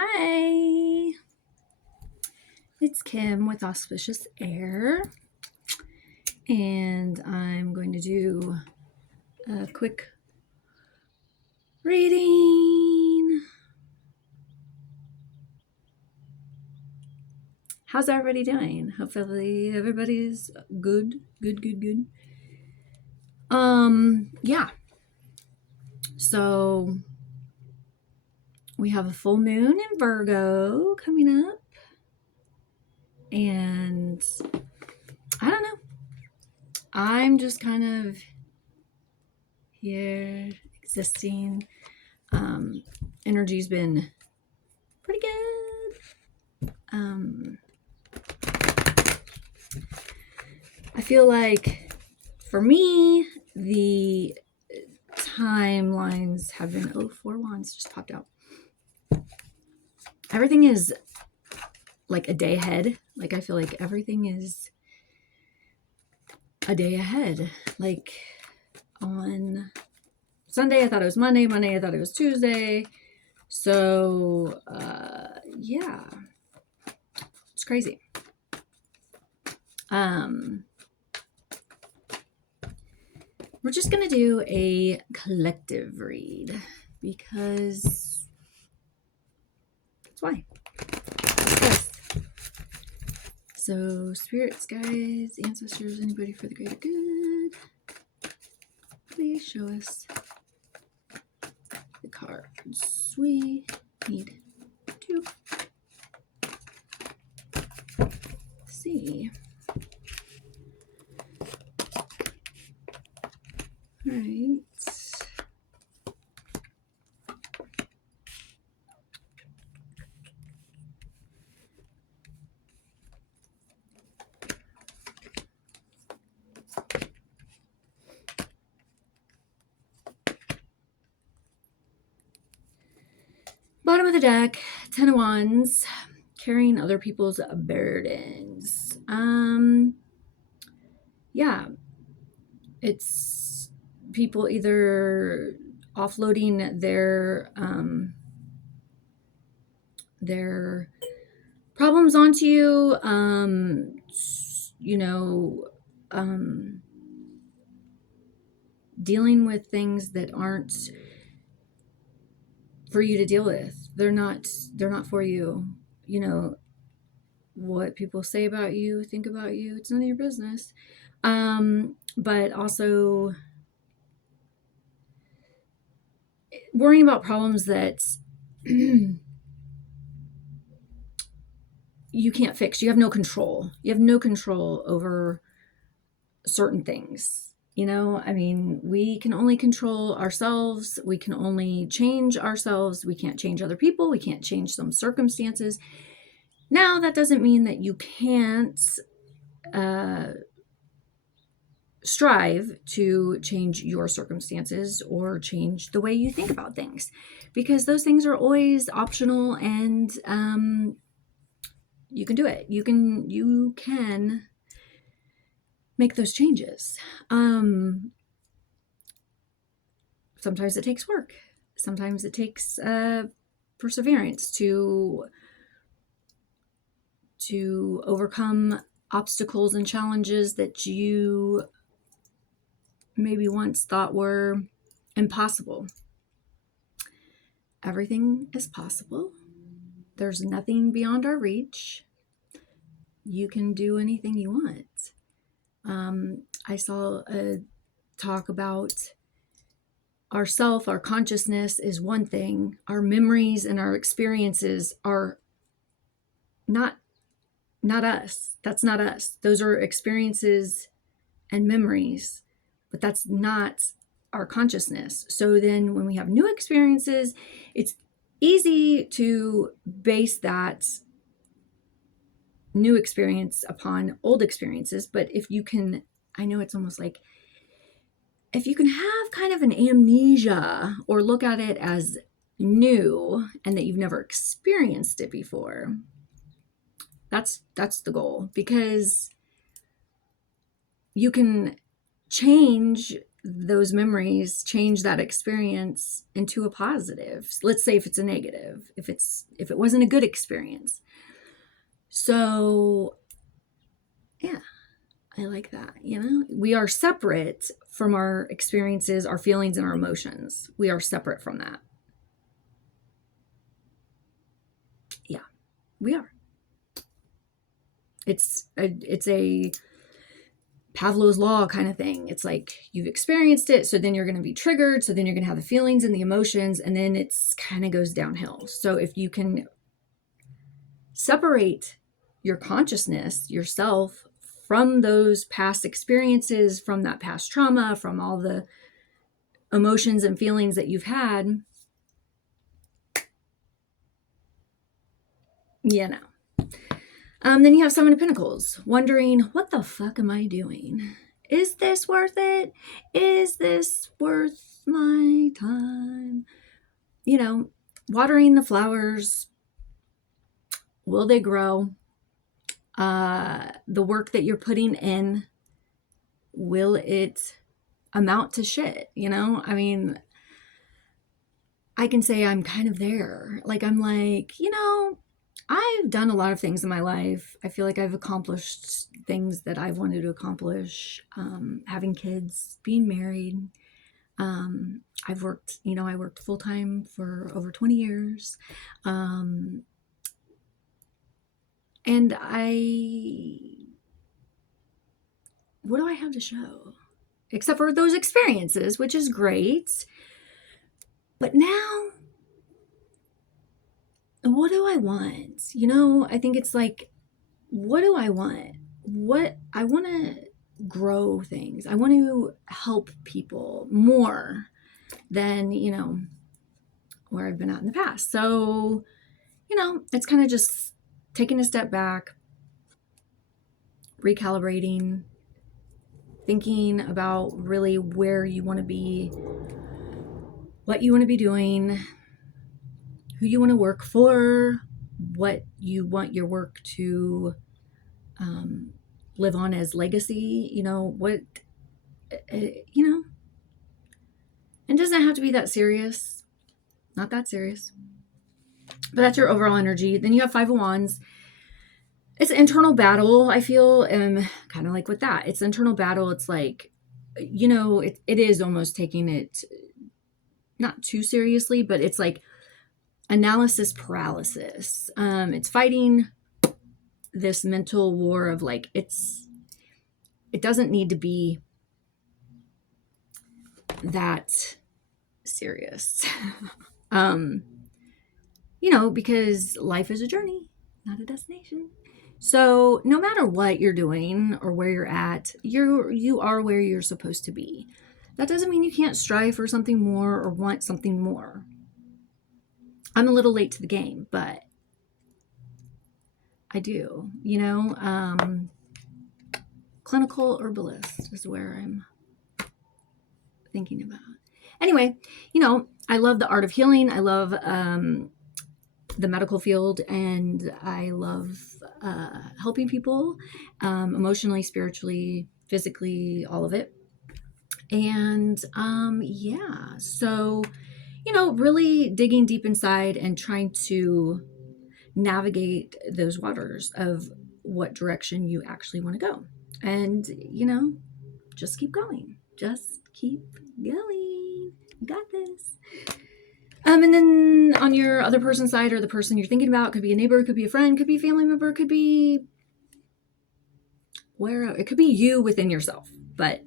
Hi, it's Kim with Auspicious Air, and I'm going to do a quick reading. How's everybody doing? Hopefully everybody's good. Yeah. So we have a full moon in Virgo coming up, and I don't know. I'm just kind of here existing. Energy's been pretty good. I feel like for me, the timelines have been, oh, 4 wands just popped out. Everything is like a day ahead. Like I feel like everything is a day ahead. Like on Sunday, I thought it was Monday. Monday, I thought it was Tuesday. So, yeah, it's crazy. We're just going to do a collective read because that's why. So, spirits, guides, ancestors, anybody for the greater good, please show us the cards we need to see. All right. Bottom of the deck, 10 of Wands, carrying other people's burdens. Yeah, it's people either offloading their problems onto you, dealing with things that aren't for you to deal with. They're not for you. You know, what people say about you, think about you, it's none of your business. But also worrying about problems that you can't fix. You have no control. You have no control over certain things. You know, I mean, we can only control ourselves. We can only change ourselves. We can't change other people. We can't change some circumstances. Now, that doesn't mean that you can't strive to change your circumstances or change the way you think about things, because those things are always optional, and you can do it. You can make those changes. Sometimes it takes work. Sometimes it takes perseverance to overcome obstacles and challenges that you maybe once thought were impossible. Everything is possible. There's nothing beyond our reach. You can do anything you want. I saw a talk about our consciousness is one thing. Our memories and our experiences are not us. That's not us. Those are experiences and memories, but that's not our consciousness. So then when we have new experiences, it's easy to base that new experience upon old experiences. But if you can, I know it's almost like, if you can have kind of an amnesia or look at it as new and that you've never experienced it before, that's the goal, because you can change those memories change that experience into a positive. Let's say if it's a negative, if it wasn't a good experience. So yeah, I like that. We are separate from our experiences, our feelings, and our emotions. We are separate from that. Yeah, we are. It's a Pavlov's law kind of thing. It's like you've experienced it, so then you're going to be triggered, so then you're going to have the feelings and the emotions, and then it's kind of goes downhill. So if you can separate your consciousness, yourself, from those past experiences, from that past trauma, from all the emotions and feelings that you've had, then you have Seven of Pentacles, wondering, what the fuck am I doing? Is this worth it? Is this worth my time? Watering the flowers, will they grow? The work that you're putting in, will it amount to shit? I mean, I can say I'm kind of there. Like, I'm like, I've done a lot of things in my life. I feel like I've accomplished things that I've wanted to accomplish. Having kids, being married. I've worked, I worked full time for over 20 years. And what do I have to show? Except for those experiences, which is great. But now, what do I want? I think it's like, what do I want? I want to grow things. I want to help people more than, where I've been at in the past. So, it's kind of just taking a step back, recalibrating, thinking about really where you want to be, what you want to be doing, who you want to work for, what you want your work to live on as legacy, it doesn't have to be that serious, not that serious, but that's your overall energy. Then you have Five of Wands. It's an internal battle, I feel, and kind of like with that, it's internal battle. It's like, it is almost taking it not too seriously, but it's like analysis paralysis. It's fighting this mental war of like, it doesn't need to be that serious. Because life is a journey, not a destination. So no matter what you're doing or where you're at, you are where you're supposed to be. That doesn't mean you can't strive for something more or want something more. I'm a little late to the game, but I do, clinical herbalist is where I'm thinking about. Anyway, I love the art of healing. I love the medical field, and I love helping people emotionally, spiritually, physically, all of it. And so, really digging deep inside and trying to navigate those waters of what direction you actually want to go. And, just keep going. Just keep going. You got this. And then on your other person's side, or the person you're thinking about, could be a neighbor, could be a friend, could be a family member, could be it could be you within yourself. But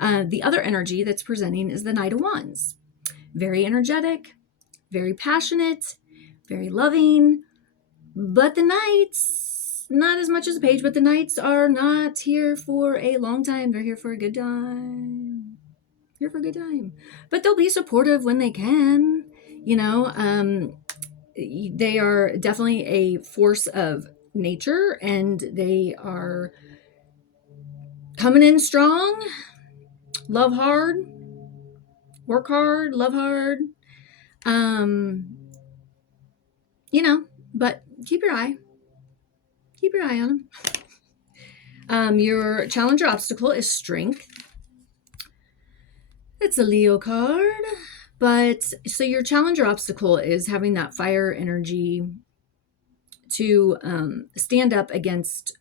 the other energy that's presenting is the Knight of Wands. Very energetic, very passionate, very loving. But the Knights, not as much as a page, but the Knights are not here for a long time. They're here for a good time. Here for a good time. But they'll be supportive when they can. They are definitely a force of nature, and they are coming in strong. Love hard, work hard, love hard. But keep your eye on them. Your challenge or obstacle is strength. It's a Leo card. But so your challenge or obstacle is having that fire energy to stand up against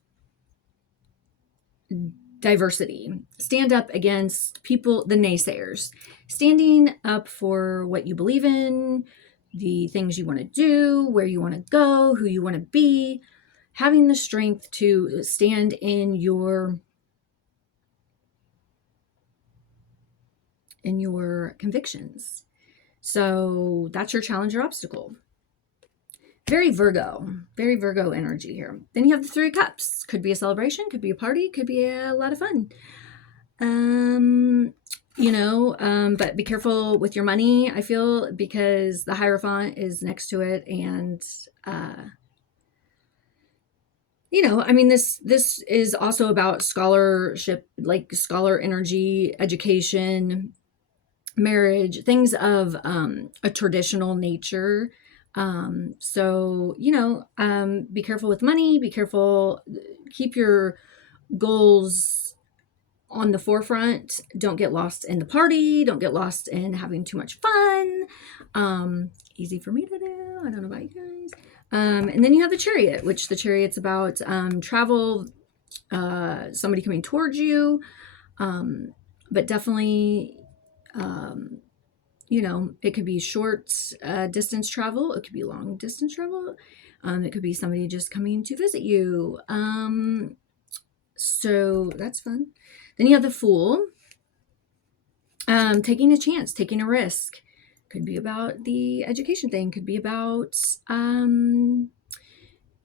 diversity, stand up against people, the naysayers, standing up for what you believe in, the things you want to do, where you want to go, who you want to be, having the strength to stand in your convictions. So that's your challenge or obstacle. Very Virgo energy here. Then you have the Three of Cups. Could be a celebration, could be a party, could be a lot of fun. But be careful with your money, I feel, because the Hierophant is next to it. And, this is also about scholarship, like scholar energy, education, marriage, things of a traditional nature. Be careful with money, be careful, keep your goals on the forefront. Don't get lost in the party. Don't get lost in having too much fun. Easy for me to do. I don't know about you guys. And then you have the Chariot, which the Chariot's about travel, somebody coming towards you, but definitely, it could be short distance travel. It could be long distance travel. It could be somebody just coming to visit you. So that's fun. Then you have the Fool, taking a chance, taking a risk. Could be about the education thing. Could be about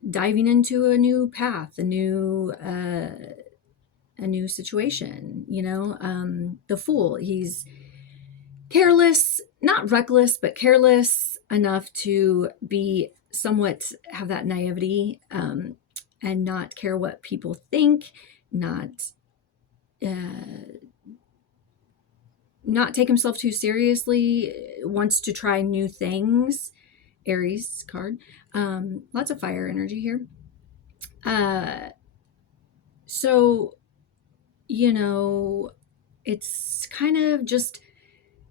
diving into a new path, a new situation. The Fool. He's careless, not reckless, but careless enough to be somewhat have that naivety and not care what people think, not take himself too seriously, wants to try new things. Aries card. Lots of fire energy here. It's kind of just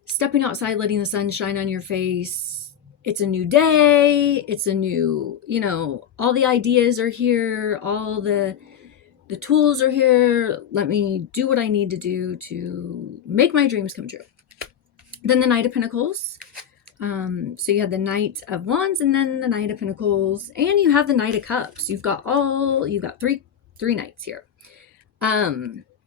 stepping outside, letting the sun shine on your face. It's a new day. It's a new, all the ideas are here. All the tools are here. Let me do what I need to do to make my dreams come true. Then the Knight of Pentacles. So you have the Knight of Wands and then the Knight of Pentacles, and you have the Knight of Cups. You've got three knights here.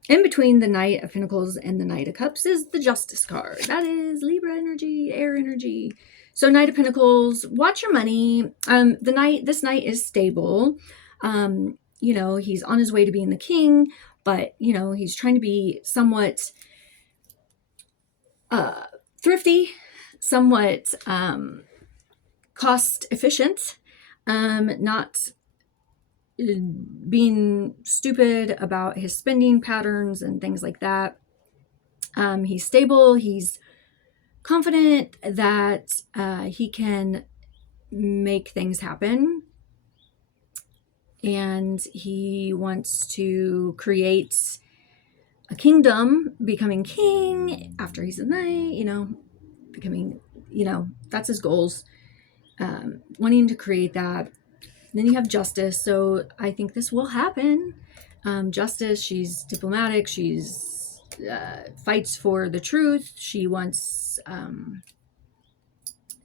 In between the Knight of Pentacles and the Knight of Cups is the Justice card. That is Libra energy, air energy. So Knight of Pentacles, watch your money. This knight is stable. He's on his way to being the king, but he's trying to be somewhat thrifty, somewhat cost efficient, not being stupid about his spending patterns and things like that. He's stable. He's confident that he can make things happen. And he wants to create a kingdom, becoming king after he's a knight, becoming, that's his goals. Wanting to create that. Then you have Justice. So I think this will happen. Justice, she's diplomatic. She's fights for the truth. She wants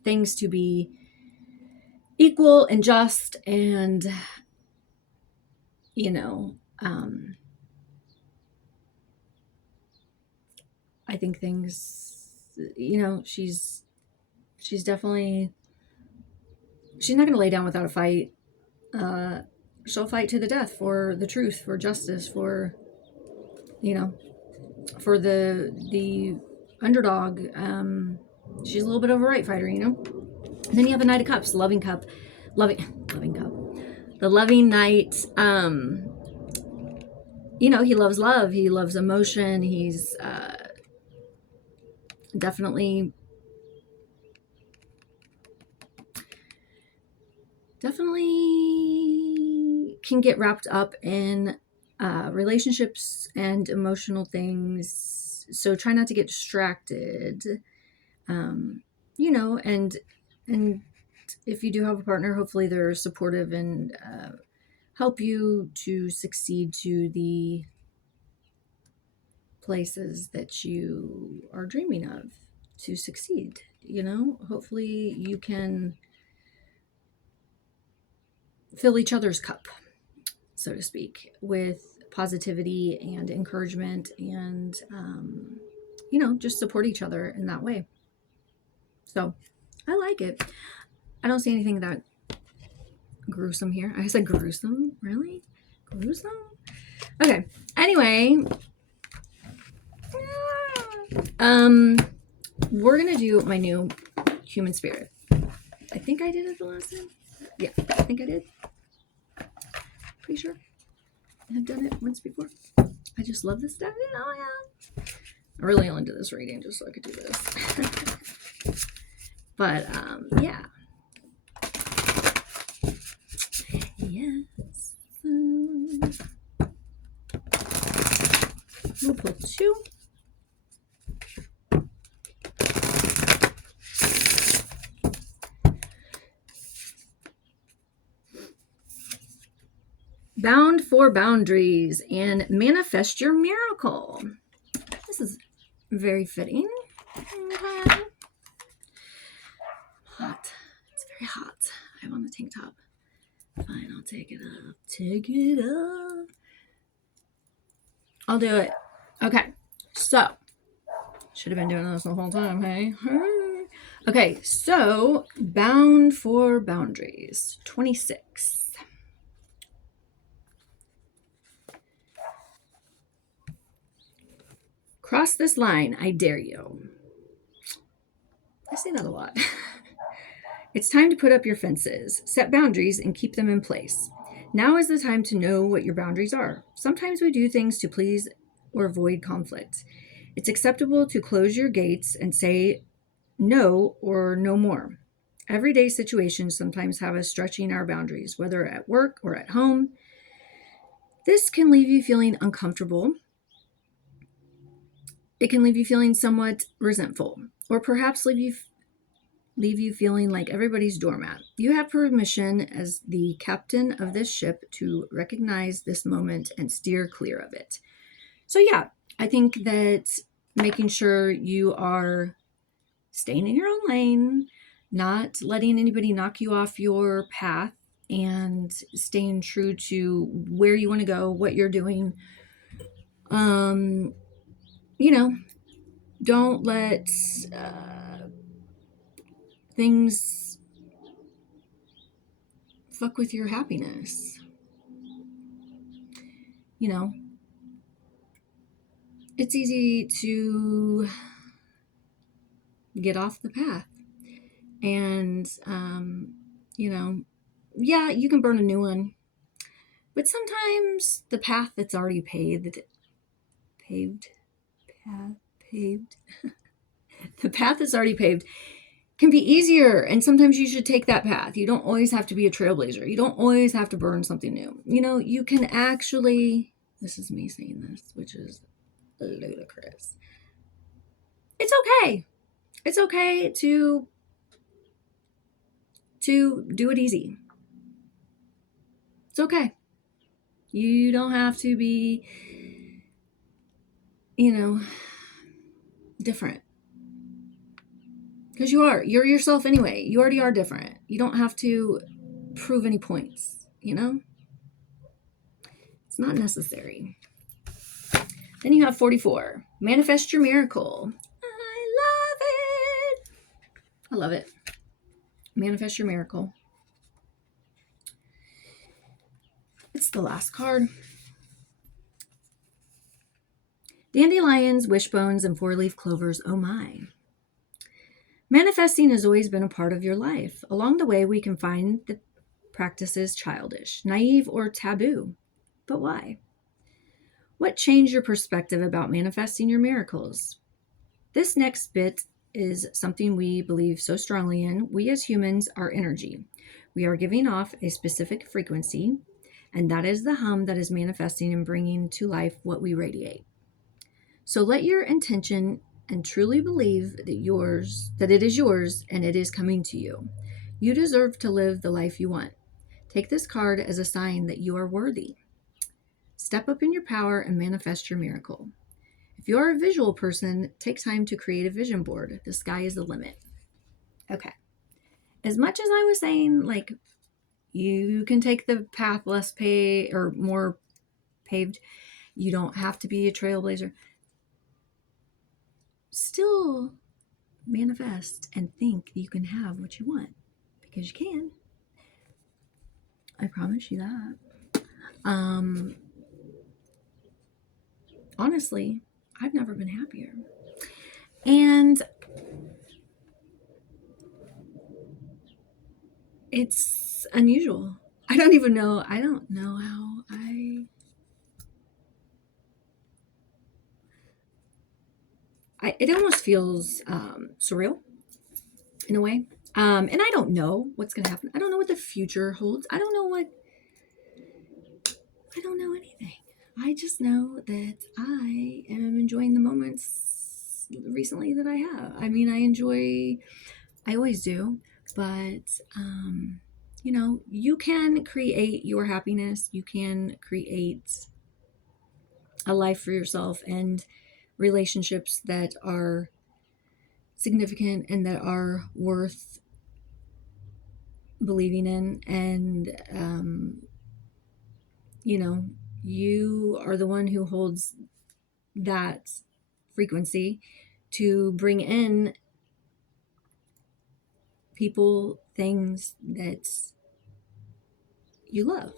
things to be equal and just, and I think things, she's definitely, she's not going to lay down without a fight. She'll fight to the death for the truth, for justice, for for the underdog. She's a little bit of a right fighter, And then you have the Knight of Cups, loving cup. The loving knight. He loves love. He loves emotion. He's definitely can get wrapped up in relationships and emotional things so try not to get distracted. You know, and if you do have a partner, hopefully they're supportive and help you to succeed to the places that you are dreaming of to succeed. You know, hopefully you can fill each other's cup, so to speak, with positivity and encouragement and, you know, just support each other in that way. So I like it. I don't see anything that gruesome here. I said gruesome? Really? Gruesome? Okay. Anyway, we're gonna do my new human spirit. I think I did it the last time. Yeah, I think I did. Pretty sure I have done it once before. I just love this stuff. Oh yeah. I really only did this reading just so I could do this. But yeah. Yes. We'll pull 2. Bound for boundaries and manifest your miracle. This is very fitting. Okay. Hot. It's very hot. I want a tank top. Fine, I'll take it up. Take it up. I'll do it. Okay, so should have been doing this the whole time, hey? Okay, so bound for boundaries, 26. Cross this line, I dare you. I say that a lot. It's time to put up your fences, set boundaries, and keep them in place. Now is the time to know what your boundaries are. Sometimes we do things to please or avoid conflict. It's acceptable to close your gates and say no or no more. Everyday situations sometimes have us stretching our boundaries, whether at work or at home. This can leave you feeling uncomfortable. It can leave you feeling somewhat resentful, or perhaps leave you feeling like everybody's doormat. You have permission as the captain of this ship to recognize this moment and steer clear of it. So yeah, I think that making sure you are staying in your own lane, not letting anybody knock you off your path, and staying true to where you want to go, what you're doing. You know, don't let things fuck with your happiness. You know, it's easy to get off the path. And, you know, yeah, you can burn a new one. But sometimes the path that's already paved, the path that's already paved can be easier. And sometimes you should take that path. You don't always have to be a trailblazer. You don't always have to burn something new. You know, you can actually, this is me saying this, which is ludicrous. It's okay. It's okay to do it easy. It's okay. You don't have to be, you know, different. Because you're yourself anyway. You already are different. You don't have to prove any points, you know? It's not necessary. Then you have 44. Manifest your miracle. I love it. Manifest your miracle. It's the last card. Dandelions, wishbones, and 4-leaf clovers, oh my. Manifesting has always been a part of your life. Along the way, we can find the practices childish, naive, or taboo. But why? What changed your perspective about manifesting your miracles? This next bit is something we believe so strongly in. We as humans are energy. We are giving off a specific frequency, and that is the hum that is manifesting and bringing to life what we radiate. So let your intention and truly believe that it is yours and it is coming to you. You deserve to live the life you want. Take this card as a sign that you are worthy. Step up in your power and manifest your miracle. If you are a visual person, take time to create a vision board. The sky is the limit. Okay. As much as I was saying, like, you can take the path less paved or more paved, you don't have to be a trailblazer. Still manifest and think you can have what you want, because you can. I promise you that. Honestly, I've never been happier. And it's unusual. I don't know how it almost feels surreal in a way. And I don't know what's going to happen. I don't know what the future holds. I don't know anything. I just know that I am enjoying the moments recently that I have. I mean, I always do, but, you can create your happiness. You can create a life for yourself and relationships that are significant and that are worth believing in. And, you are the one who holds that frequency to bring in people, things that you love.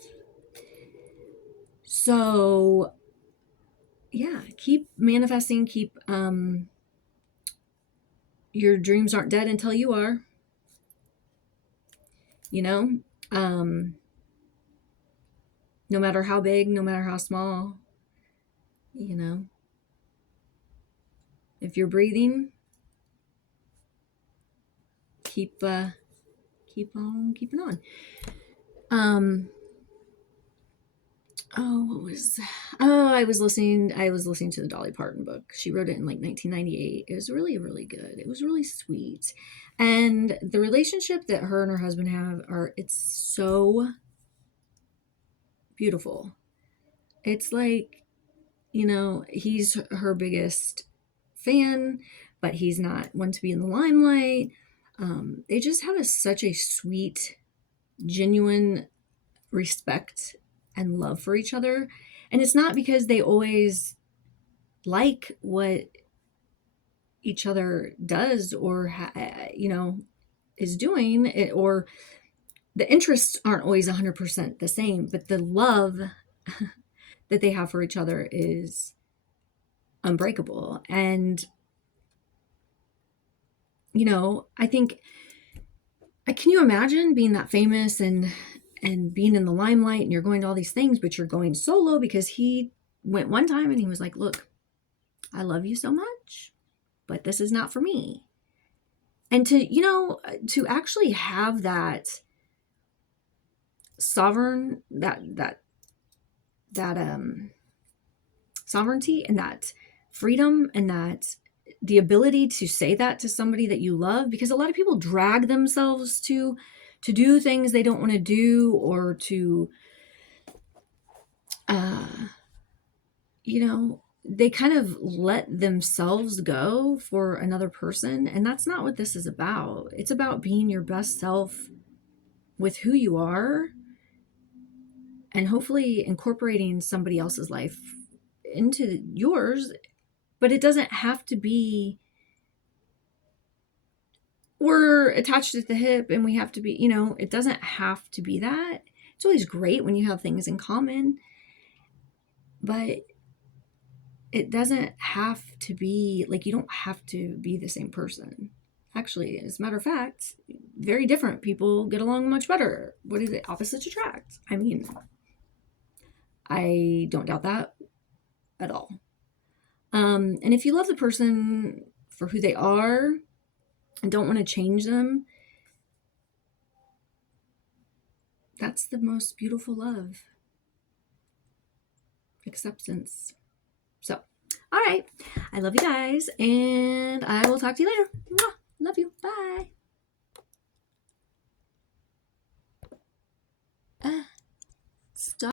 So, yeah, keep manifesting, keep, your dreams aren't dead until you are, no matter how big, no matter how small, if you're breathing, keep on keeping on. I was listening to the Dolly Parton book. She wrote it in like 1998. It was really, really good. It was really sweet. And the relationship that her and her husband have it's so beautiful. It's like, he's her biggest fan, but he's not one to be in the limelight. They just have such a sweet, genuine respect and love for each other. And it's not because they always like what each other does or, is doing it, or the interests aren't always 100% the same, but the love that they have for each other is unbreakable. And, I think, can you imagine being that famous and being in the limelight and you're going to all these things, but you're going solo? Because he went one time and he was like, look, I love you so much, but this is not for me. And to actually have that sovereignty and that freedom and that the ability to say that to somebody that you love, because a lot of people drag themselves to do things they don't want to do, or to, they kind of let themselves go for another person. And that's not what this is about. It's about being your best self with who you are, and hopefully incorporating somebody else's life into yours. But it doesn't have to be, we're attached at the hip and we have to be, it doesn't have to be that. It's always great when you have things in common, but it doesn't have to be like, you don't have to be the same person. Actually, as a matter of fact, very different people get along much better. What is it? Opposites attract. I mean, I don't doubt that at all. And if you love the person for who they are and don't want to change them, that's the most beautiful love. Acceptance. So All right. I love you guys, and I will talk to you later. Mwah. Love you. Bye.